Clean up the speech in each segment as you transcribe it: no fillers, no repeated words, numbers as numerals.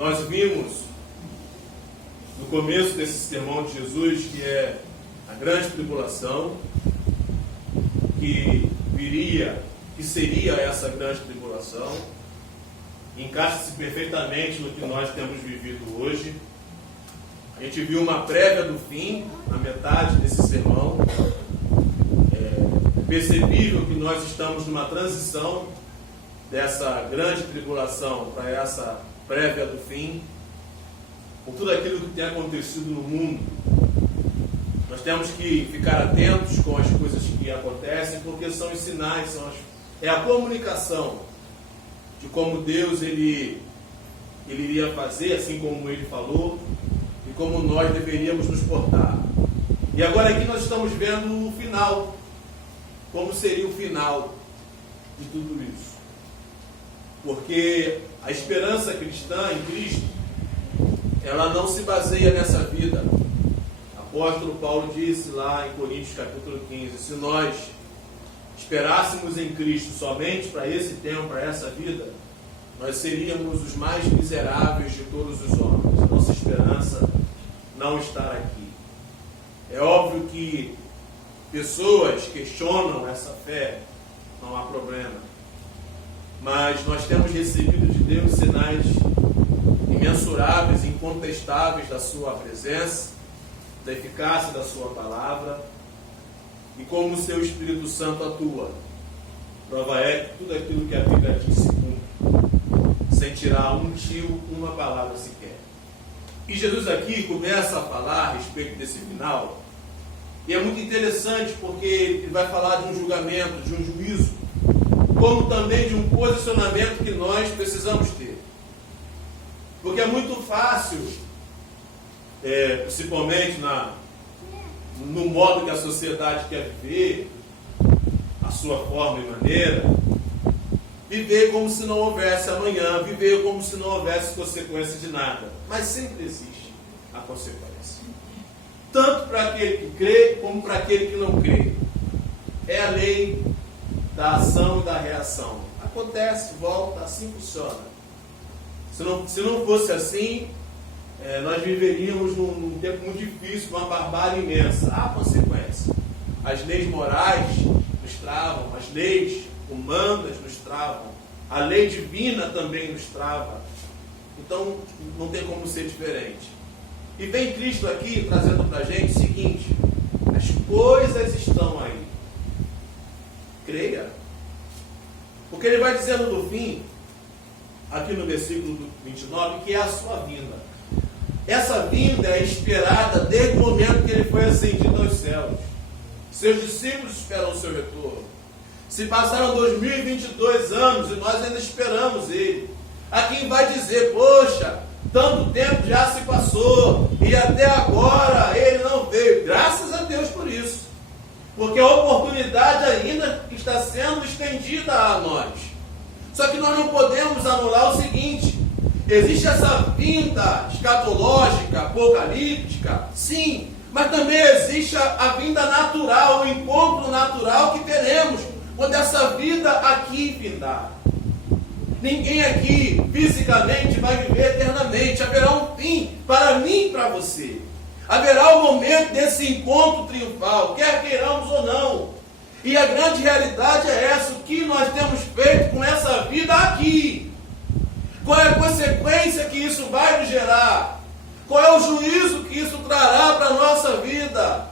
Nós vimos no começo desse sermão de Jesus que é a grande tribulação, que seria essa grande tribulação, encaixa-se perfeitamente no que nós temos vivido hoje. A gente viu uma prévia do fim, na metade desse sermão. É percebível que nós estamos numa transição dessa grande tribulação para essa prévia do fim, por tudo aquilo que tem acontecido no mundo. Nós temos que ficar atentos com as coisas que acontecem, porque são os sinais, é a comunicação de como Deus ele iria fazer, assim como Ele falou, e como nós deveríamos nos portar. E agora aqui nós estamos vendo o final, como seria o final de tudo isso. Porque a esperança cristã em Cristo, ela não se baseia nessa vida. O apóstolo Paulo disse lá em Coríntios capítulo 15, se nós esperássemos em Cristo somente para esse tempo, para essa vida, nós seríamos os mais miseráveis de todos os homens. A nossa esperança não está aqui. É óbvio que pessoas questionam essa fé, não há problema. Mas nós temos recebido de Deus sinais imensuráveis, incontestáveis da sua presença, da eficácia da sua palavra e como o seu Espírito Santo atua. Prova é que tudo aquilo que a Bíblia diz se cumpre, sem tirar um tio, uma palavra sequer. E Jesus aqui começa a falar a respeito desse final, e é muito interessante porque ele vai falar de um julgamento, de um juízo, como também de um posicionamento que nós precisamos ter. Porque é muito fácil, principalmente no modo que a sociedade quer viver, a sua forma e maneira, viver como se não houvesse amanhã, viver como se não houvesse consequência de nada. Mas sempre existe a consequência. Tanto para aquele que crê, como para aquele que não crê. É a lei da ação e da reação. Acontece, volta, assim funciona. Se não fosse assim, nós viveríamos num tempo muito difícil, numa barbárie imensa. Há consequência. As leis morais nos travam, as leis humanas nos travam, a lei divina também nos trava. Então, não tem como ser diferente. E vem Cristo aqui trazendo para a gente o seguinte: as coisas estão aí. Creia. Porque ele vai dizendo no fim, aqui no versículo 29, que é a sua vinda. Essa vinda é esperada desde o momento que ele foi ascendido aos céus. Seus discípulos esperam o seu retorno. Se passaram 2022 anos e nós ainda esperamos ele. Há quem vai dizer, poxa, tanto tempo já se passou e até agora ele não veio. Graças a Deus por isso. Porque a oportunidade ainda está sendo estendida a nós. Só que nós não podemos anular o seguinte: existe essa vinda escatológica, apocalíptica, sim, mas também existe a vinda natural, o encontro natural que teremos quando essa vida aqui findar. Ninguém aqui fisicamente vai viver eternamente. Haverá um fim para mim e para você. Haverá o momento desse encontro triunfal, quer queiramos ou não. E a grande realidade é essa: o que nós temos feito com essa vida aqui? Qual é a consequência que isso vai nos gerar? Qual é o juízo que isso trará para a nossa vida?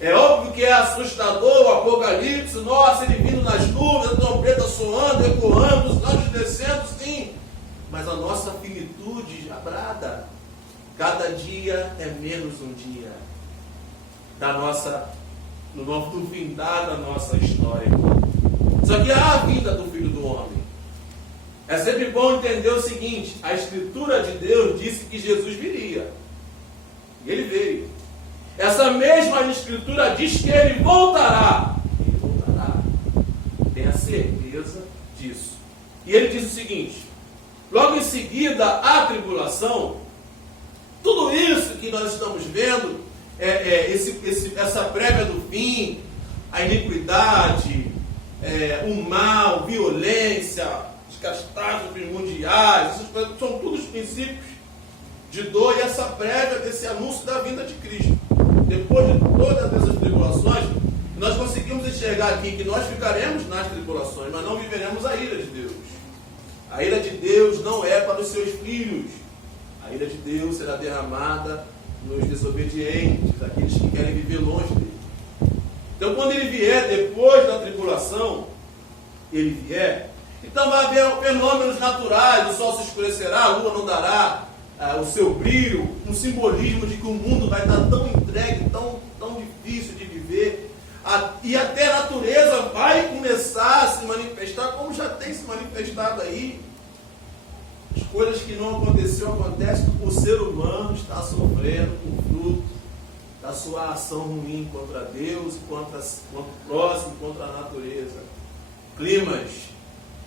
É óbvio que é assustador o Apocalipse, nossa, ele vindo nas nuvens, a trombeta soando, ecoando, os anjos descendo, sim. Mas a nossa finitude já brada. Cada dia é menos um dia do findar da nossa história. Só que há a vinda do Filho do Homem. É sempre bom entender o seguinte: a Escritura de Deus disse que Jesus viria. E ele veio. Essa mesma Escritura diz que ele voltará. Ele voltará. Tenha certeza disso. E ele diz o seguinte: logo em seguida, a tribulação, tudo isso que nós estamos vendo, essa prévia do fim, a iniquidade, o mal, violência, catástrofes mundiais, essas coisas são todos princípios de dor e essa prévia desse anúncio da vinda de Cristo. Depois de todas essas tribulações, nós conseguimos enxergar aqui que nós ficaremos nas tribulações, mas não viveremos a ira de Deus. A ira de Deus não é para os seus filhos. A ira de Deus será derramada nos desobedientes, aqueles que querem viver longe dele. Então, quando ele vier depois da tribulação, então vai haver fenômenos naturais, o sol se escurecerá, a lua não dará o seu brilho, um simbolismo de que o mundo vai estar tão entregue, tão difícil de viver, e até a natureza vai começar a se manifestar, como já tem se manifestado aí. As coisas que não aconteceu, acontecem, o ser humano está sofrendo o fruto da sua ação ruim contra Deus, contra o próximo, contra a natureza. Climas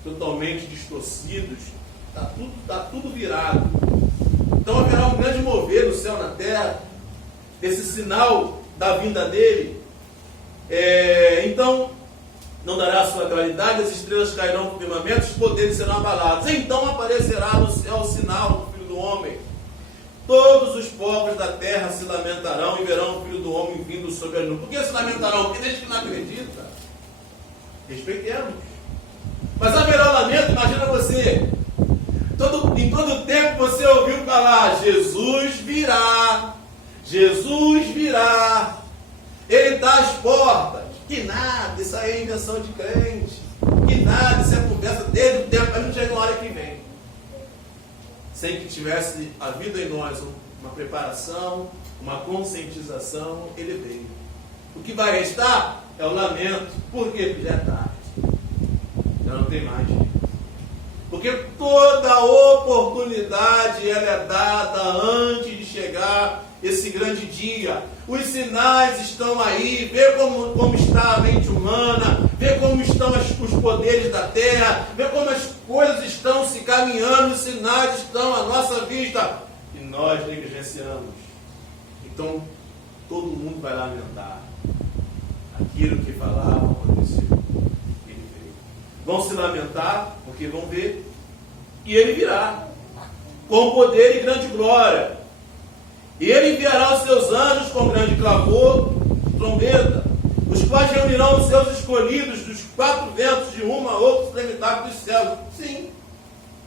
totalmente distorcidos, está tudo virado. Então haverá um grande mover no céu e na terra, esse sinal da vinda dele. Então, não dará a sua claridade, as estrelas cairão do firmamento, os poderes serão abalados. Então aparecerá no céu o sinal do Filho do Homem. Todos os povos da terra se lamentarão e verão o Filho do Homem vindo sobre a nuvem. Por que se lamentarão? Porque tem gente que não acredita. Respeitemos. Mas haverá lamento, imagina você. Em todo tempo você ouviu falar, Jesus virá. Jesus virá. Ele está às portas. Que nada, isso aí é invenção de crente. Que nada, isso é conversa desde o tempo, mas não chega uma hora que vem. Sem que tivesse havido em nós uma preparação, uma conscientização, ele veio. O que vai restar é o lamento. Por quê? Porque já é tarde. Já não tem mais jeito. Porque toda oportunidade ela é dada antes de chegar esse grande dia. Os sinais estão aí, vê como está a mente humana, vê como estão os poderes da terra, vê como as coisas estão se caminhando, os sinais estão à nossa vista e nós negligenciamos. Então todo mundo vai lamentar. Aquilo que falavam aconteceu. Ele veio. Vão se lamentar porque vão ver e ele virá com poder e grande glória. E ele enviará os seus anjos com grande clamor, trombeta, os quais reunirão os seus escolhidos dos quatro ventos de uma a outra extremidade dos céus. Sim,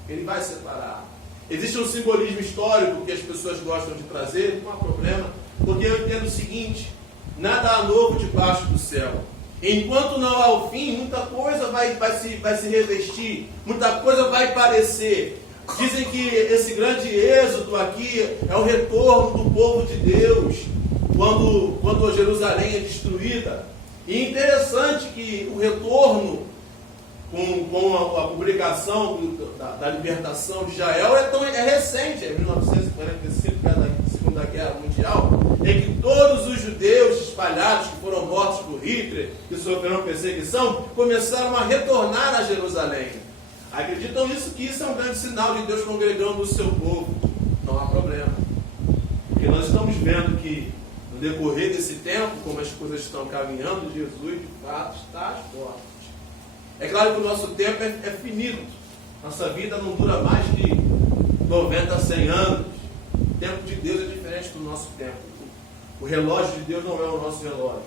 ele vai separar. Existe um simbolismo histórico que as pessoas gostam de trazer, não há problema, porque eu entendo o seguinte: nada há novo debaixo do céu. Enquanto não há o fim, muita coisa vai se revestir, muita coisa vai parecer. Dizem que esse grande êxodo aqui é o retorno do povo de Deus, quando Jerusalém é destruída. E interessante que o retorno, com a publicação da libertação de Israel, é recente, é 1945, da Segunda Guerra Mundial, em que todos os judeus espalhados, que foram mortos por Hitler, que sofreram perseguição, começaram a retornar a Jerusalém. Acreditam nisso, que isso é um grande sinal de Deus congregando o seu povo. Não há problema. Porque nós estamos vendo que, no decorrer desse tempo, como as coisas estão caminhando, Jesus, de fato, está às portas. É claro que o nosso tempo é finito. Nossa vida não dura mais de 90 a 100 anos. O tempo de Deus é diferente do nosso tempo. O relógio de Deus não é o nosso relógio,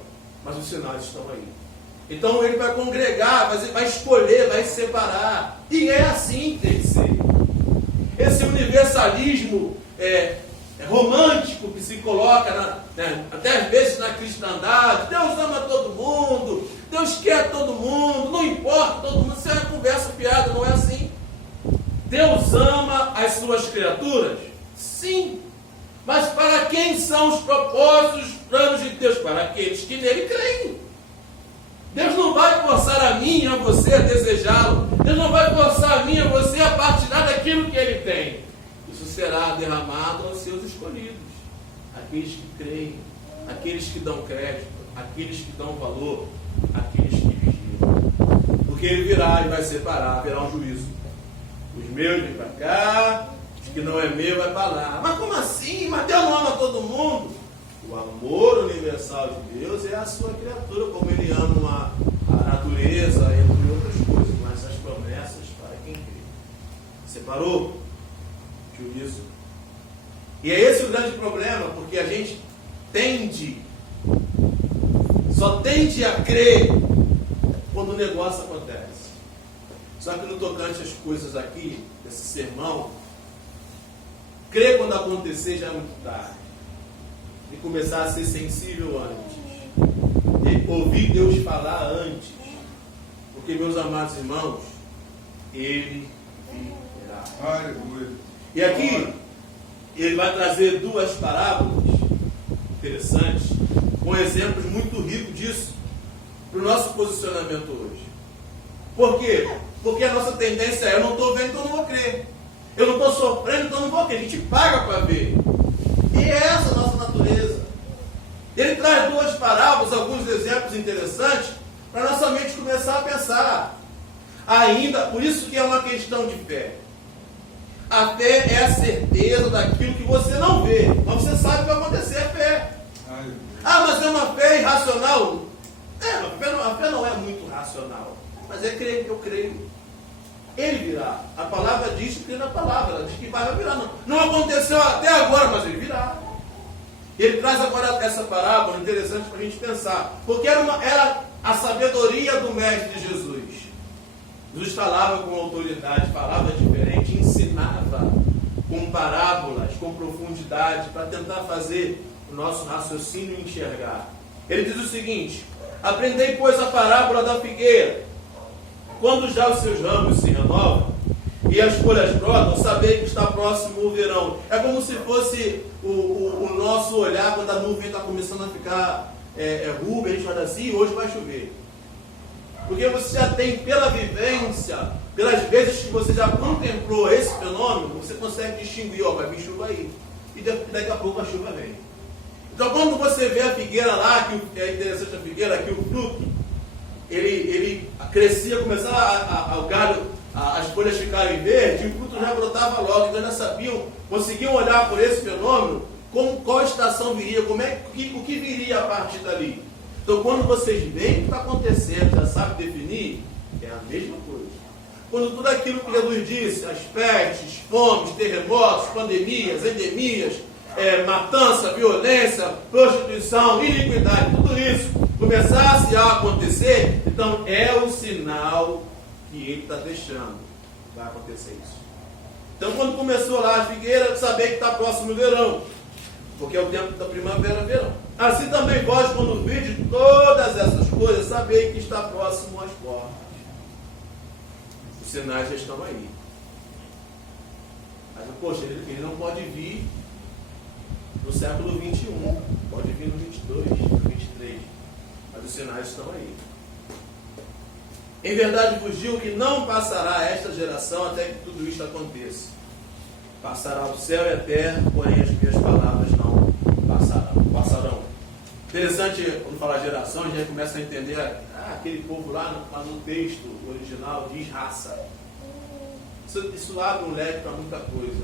mas os sinais estão aí. Então ele vai congregar, vai escolher, vai separar. E é assim que tem que ser. Esse universalismo romântico que se coloca, até às vezes na cristandade, Deus ama todo mundo, Deus quer todo mundo, não importa todo mundo, isso é uma conversa piada, não é assim. Deus ama as suas criaturas? Sim. Mas para quem são os propósitos, os planos de Deus? Para aqueles que nele creem. Deus não vai forçar a mim e a você a desejá-lo. Deus não vai forçar a mim e a você a partilhar daquilo que ele tem. Isso será derramado aos seus escolhidos. Aqueles que creem, aqueles que dão crédito, aqueles que dão valor, aqueles que vigiam. Porque ele virá e vai separar, haverá um juízo. Os meus vêm para cá, os que não é meu vai para lá. Mas como assim? Mas Deus não ama todo mundo. O amor universal de Deus é a sua criatura, como ele ama a natureza, entre outras coisas, mas as promessas para quem crê. Separou? Juízo. E é esse o grande problema, porque a gente só tende a crer quando o negócio acontece. Só que no tocante às coisas aqui, desse sermão, crer quando acontecer já é muito tarde. E começar a ser sensível antes. E ouvir Deus falar antes. Porque, meus amados irmãos, Ele virá. Aleluia. E aqui, ele vai trazer duas parábolas interessantes, com exemplos muito ricos disso, para o nosso posicionamento hoje. Por quê? Porque a nossa tendência é: eu não estou vendo, então não vou crer. Eu não estou sofrendo, então não vou crer. A gente paga para ver. E é essa a nossa natureza. Ele traz duas parábolas, alguns exemplos interessantes, para nossa mente começar a pensar. Ainda, por isso que é uma questão de fé. A fé é a certeza daquilo que você não vê, mas você sabe que vai acontecer, é fé. Ah, mas é uma fé irracional? A fé não é muito racional, mas é crer, eu creio. Ele virá. A palavra diz que crê na palavra, ela diz que vai virar. Não aconteceu até agora, mas ele virá. Ele traz agora essa parábola interessante para a gente pensar, porque era a sabedoria do Mestre Jesus. Jesus falava com autoridade, falava diferente, ensinava com parábolas, com profundidade, para tentar fazer o nosso raciocínio enxergar. Ele diz o seguinte: aprendei, pois, a parábola da figueira. Quando já os seus ramos se renovam e as folhas brotam, sabei que está próximo o verão. É como se fosse o nosso olhar quando a nuvem está começando a ficar rubra, a gente fala assim: hoje vai chover. Porque você já tem, pela vivência, pelas vezes que você já contemplou esse fenômeno, você consegue distinguir: vai vir chuva aí. E daqui a pouco a chuva vem. Então, quando você vê a figueira lá, que é interessante a figueira, que o fruto, ele crescia, começava o galho, as folhas ficarem verdes, e o fruto já brotava logo. Então, já sabiam, conseguiam olhar por esse fenômeno, qual estação viria, o que viria a partir dali. Então, quando vocês veem o que está acontecendo, já sabem definir, é a mesma coisa. Quando tudo aquilo que Jesus disse, as pestes, fomes, terremotos, pandemias, endemias, matança, violência, prostituição, iniquidade, tudo isso começasse a acontecer, então é o sinal que ele está deixando. Vai acontecer isso. Então, quando começou lá a figueira, saber que está próximo o verão, porque é o tempo da primavera, verão. Assim também vós, quando vide todas essas coisas, sabei que está próximo às portas. Os sinais já estão aí. Mas, poxa, ele não pode vir no século 21, pode vir no 22, no 23. Mas os sinais estão aí. Em verdade vos digo que não passará esta geração até que tudo isto aconteça. Passará o céu e a terra, porém as minhas palavras não passarão. Interessante, quando fala geração, a gente começa a entender, aquele povo lá no texto original diz raça. Isso abre um leque para muita coisa.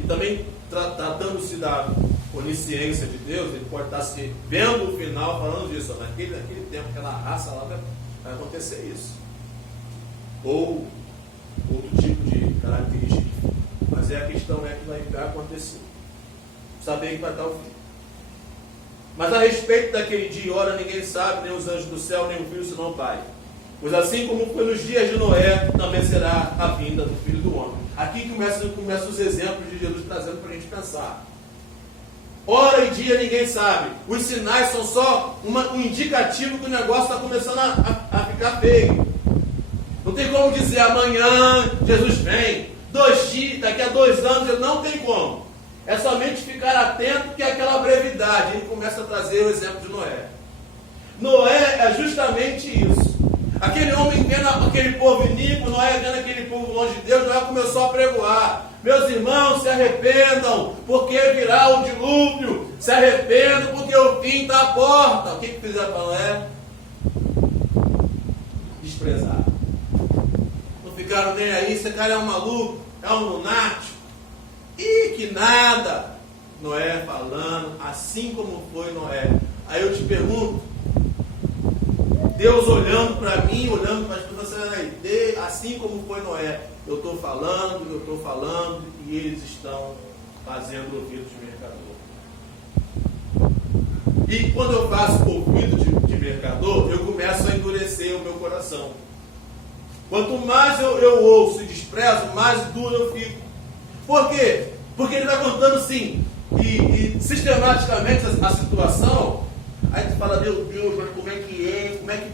E também, tratando-se da onisciência de Deus, ele pode estar se vendo o final falando disso. Naquele tempo, aquela raça lá vai acontecer isso. Ou outro tipo de característica. Mas a questão é que vai acontecer. Saber que vai estar o fim. Mas a respeito daquele dia e hora ninguém sabe, nem os anjos do céu, nem o filho, senão o Pai. Pois assim como foi nos dias de Noé, também será a vinda do Filho do Homem. Aqui começam os exemplos de Jesus trazendo para a gente pensar. Hora e dia ninguém sabe. Os sinais são só um indicativo que o negócio está começando a ficar feio. Não tem como dizer amanhã Jesus vem, daqui a 2 anos, não tem como. É somente ficar atento que é aquela brevidade. Ele começa a trazer o exemplo de Noé. Noé é justamente isso. Aquele homem vendo aquele povo iníquo, Noé vendo aquele povo longe de Deus, Noé começou a pregoar: meus irmãos, se arrependam, porque virá o dilúvio. Se arrependam, porque o fim está à porta. O que fizeram para Noé? Desprezar. Não ficaram nem aí. Esse cara é um maluco, é um lunático. E que nada. Noé falando assim como foi Noé. Aí eu te pergunto, Deus olhando para mim, olhando para as pessoas, assim como foi Noé, eu estou falando, e eles estão fazendo ouvidos de mercador. E quando eu faço ouvido de mercador, eu começo a endurecer o meu coração. Quanto mais eu ouço e desprezo, mais duro eu fico. Por quê? Porque ele vai contando assim, e sistematicamente a situação, aí tu fala, meu Deus, mas como é que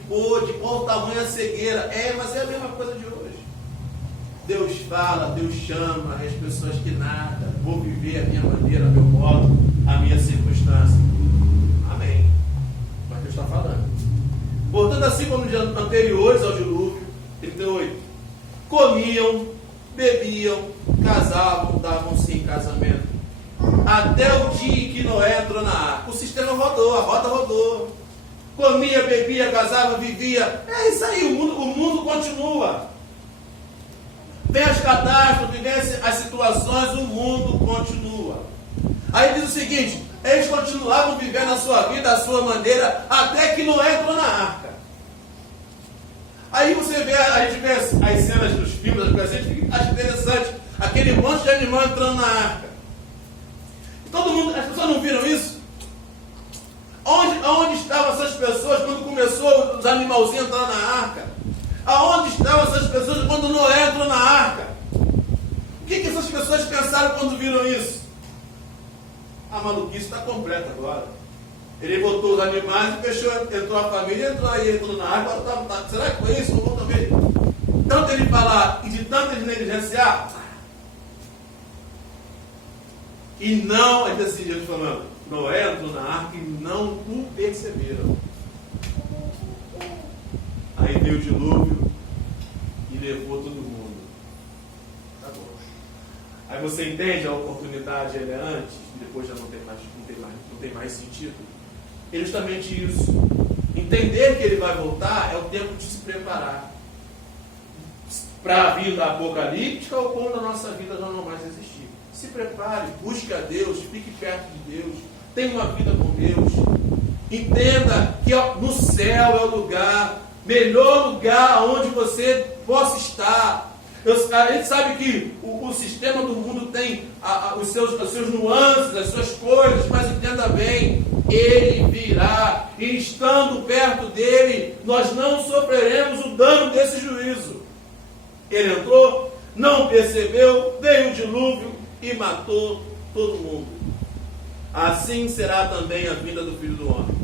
pôde, qual o tamanho da cegueira? Mas é a mesma coisa de hoje. Deus fala, Deus chama, as pessoas que nada, vou viver a minha maneira, a meu modo, a minha circunstância. Amém. Mas Deus está falando. Portanto, assim como nos dias anteriores ao dilúvio, 38, comiam, bebiam, casavam, davam-se em casamento, até o dia em que Noé entrou na arca. O sistema rodou, a roda rodou. Comia, bebia, casava, vivia. É isso aí, o mundo continua. Vem as catástrofes, vem as situações, o mundo continua. Aí diz o seguinte, eles continuavam vivendo a sua vida, a sua maneira, até que Noé entrou na arca. Aí você vê, a gente vê as cenas dos filmes, a gente acha interessante, aquele monte de animal entrando na arca. Todo mundo, as pessoas não viram isso? Aonde estavam essas pessoas quando começou os animalzinhos a entrar na arca? Aonde estavam essas pessoas quando Noé entrou na arca? O que essas pessoas pensaram quando viram isso? A maluquice está completa agora. Ele botou os animais e fechou, entrou a família, entrou na arca. Agora será que foi isso? Vamos ver. Tanto ele falar e de tanto ele negligenciar. E não, é desse jeito falando, Noé entrou na arca e não o perceberam. Aí veio o dilúvio e levou todo mundo. Tá bom. Aí você entende a oportunidade ele é antes, e depois já não tem mais sentido. É justamente isso. Entender que ele vai voltar é o tempo de se preparar para a vida apocalíptica ou quando a nossa vida já não mais existir. Se prepare, busque a Deus, fique perto de Deus, tenha uma vida com Deus. Entenda que no céu é o melhor lugar onde você possa estar. A gente sabe que o sistema do mundo tem os seus nuances, as suas coisas, mas entenda bem, ele virá, e estando perto dele, nós não sofreremos o dano desse juízo. Ele entrou, não percebeu, veio o dilúvio e matou todo mundo. Assim será também a vinda do Filho do Homem.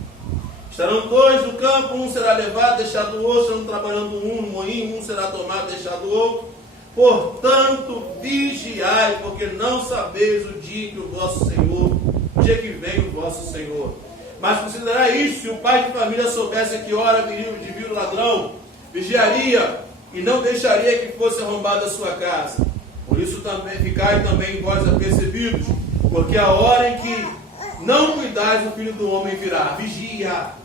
Estarão dois no campo, um será levado, deixado o outro, estarão trabalhando um no moinho, um será tomado, deixado o outro. Portanto, vigiai, porque não sabeis o dia que o vosso Senhor, o dia que vem o vosso Senhor. Mas considerai isto: se o pai de família soubesse a que hora viria o ladrão, vigiaria e não deixaria que fosse arrombada a sua casa. Por isso também ficai também vós apercebidos, porque a hora em que não cuidais, o Filho do Homem virá. Vigia.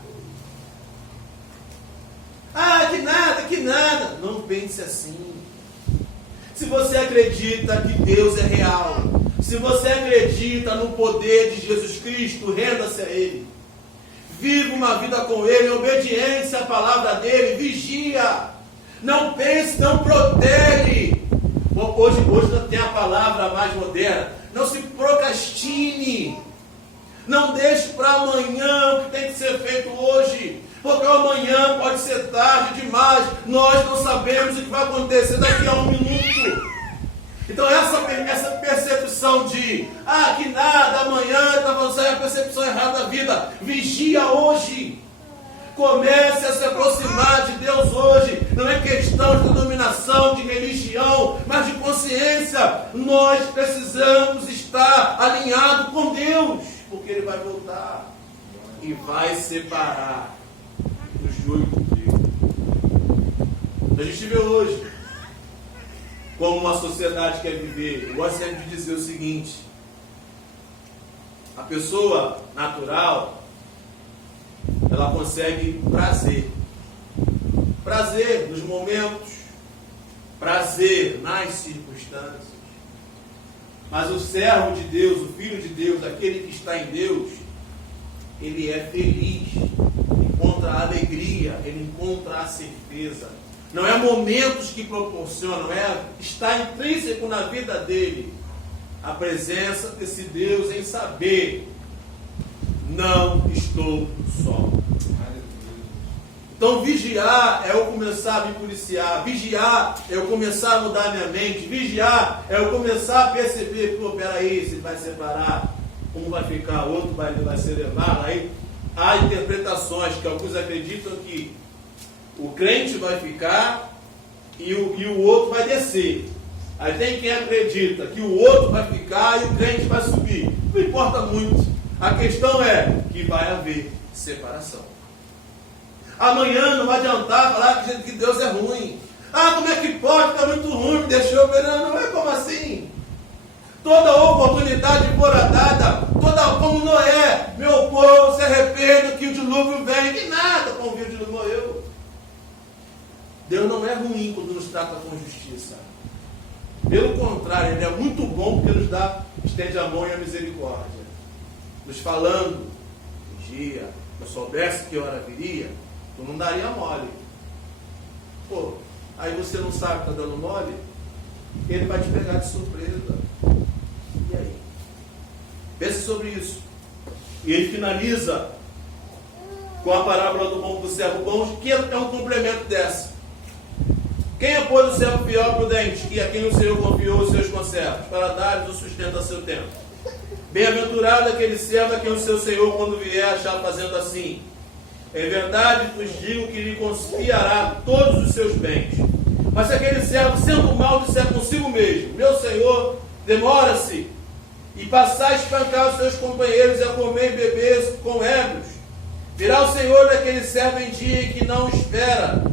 Que nada. Não pense assim. Se você acredita que Deus é real, se você acredita no poder de Jesus Cristo, renda-se a Ele. Viva uma vida com Ele, em obediência à palavra dEle, vigia. Não pense, não protege. Hoje tem a palavra mais moderna. Não se procrastine. Não deixe para amanhã o que tem que ser feito hoje. Porque amanhã pode ser tarde demais. Nós não sabemos o que vai acontecer daqui a um minuto. Então essa percepção de que nada, amanhã está avançando, é a percepção errada da vida. Vigia hoje. Comece a se aproximar de Deus hoje. Não é questão de denominação, de religião, mas de consciência. Nós precisamos estar alinhados com Deus, porque Ele vai voltar e vai separar o joio do trigo. A gente vê hoje como uma sociedade quer viver. Eu gosto sempre de dizer o seguinte: a pessoa natural, ela consegue prazer nos momentos, prazer nas circunstâncias. Mas o servo de Deus, o Filho de Deus, aquele que está em Deus, ele é feliz, encontra encontra a alegria, ele encontra a certeza. Não é momentos que proporcionam, está intrínseco na vida dele a presença desse Deus em saber, não estou só. Então vigiar é eu começar a me policiar, vigiar é eu começar a mudar minha mente, vigiar é eu começar a perceber, peraí, se vai separar, como vai ficar, outro vai ser levado. Aí há interpretações que alguns acreditam que o crente vai ficar e o outro vai descer. Aí tem quem acredita que o outro vai ficar e o crente vai subir. Não importa muito. A questão é que vai haver separação. Amanhã não vai adiantar falar que Deus é ruim. Como é que pode? Está muito ruim, me deixou. Não é como assim. Toda oportunidade fora dada, como Noé, meu povo se arrepende que o dilúvio vem, que nada, como viu o dilúvio morreu. Deus não é ruim quando nos trata com justiça. Pelo contrário, Ele é muito bom porque nos estende a mão e a misericórdia. Nos falando, vigia, eu soubesse que hora viria, tu não daria mole. Aí você não sabe que está dando mole, Ele vai te pegar de surpresa. E aí? Pense sobre isso. E ele finaliza com a parábola do servo bom, que é um complemento dessa. Quem é, pois, o servo fiel e prudente, que a quem o Senhor confiou os seus conservos, para dar-lhes o sustento a seu tempo? Bem-aventurado aquele servo a quem o seu Senhor, quando vier, achar fazendo assim. Em verdade vos digo que lhe confiará todos os seus bens. Mas se aquele servo, sendo mau, disser consigo mesmo: meu Senhor, demora-se, e passar a espancar os seus companheiros e a comer e beber com ébrios, virá o Senhor daquele servo em dia em que não espera,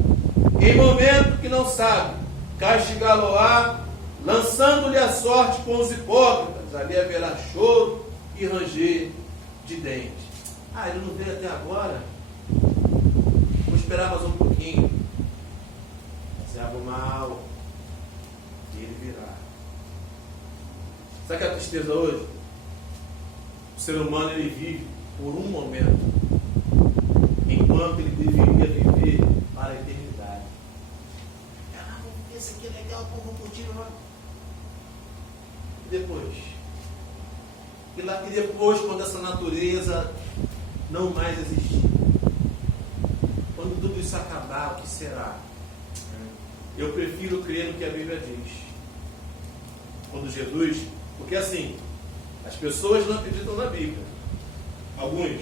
em momento que não sabe, castigá-lo-á, lançando-lhe a sorte com os hipócritas. Ali haverá choro e ranger de dentes. Ele não veio até agora? Vou esperar mais um pouquinho. Servo mau, e ele virá. Sabe que é a tristeza hoje? O ser humano, ele vive por um momento, enquanto ele deveria viver para a eternidade. Isso aqui é legal, vou curtir. E depois? E depois, quando essa natureza não mais existir, quando tudo isso acabar, o que será? Eu prefiro crer no que a Bíblia diz. Quando Jesus... Porque assim, as pessoas não acreditam na Bíblia. Alguns.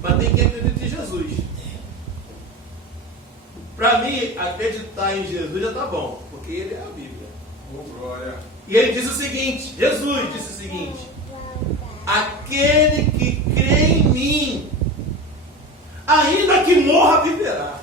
Mas tem quem acredita em Jesus. Para mim, acreditar em Jesus já está bom. Porque Ele é a Bíblia. Glória. E Ele diz o seguinte, Jesus disse o seguinte: aquele que crê em mim, ainda que morra, viverá.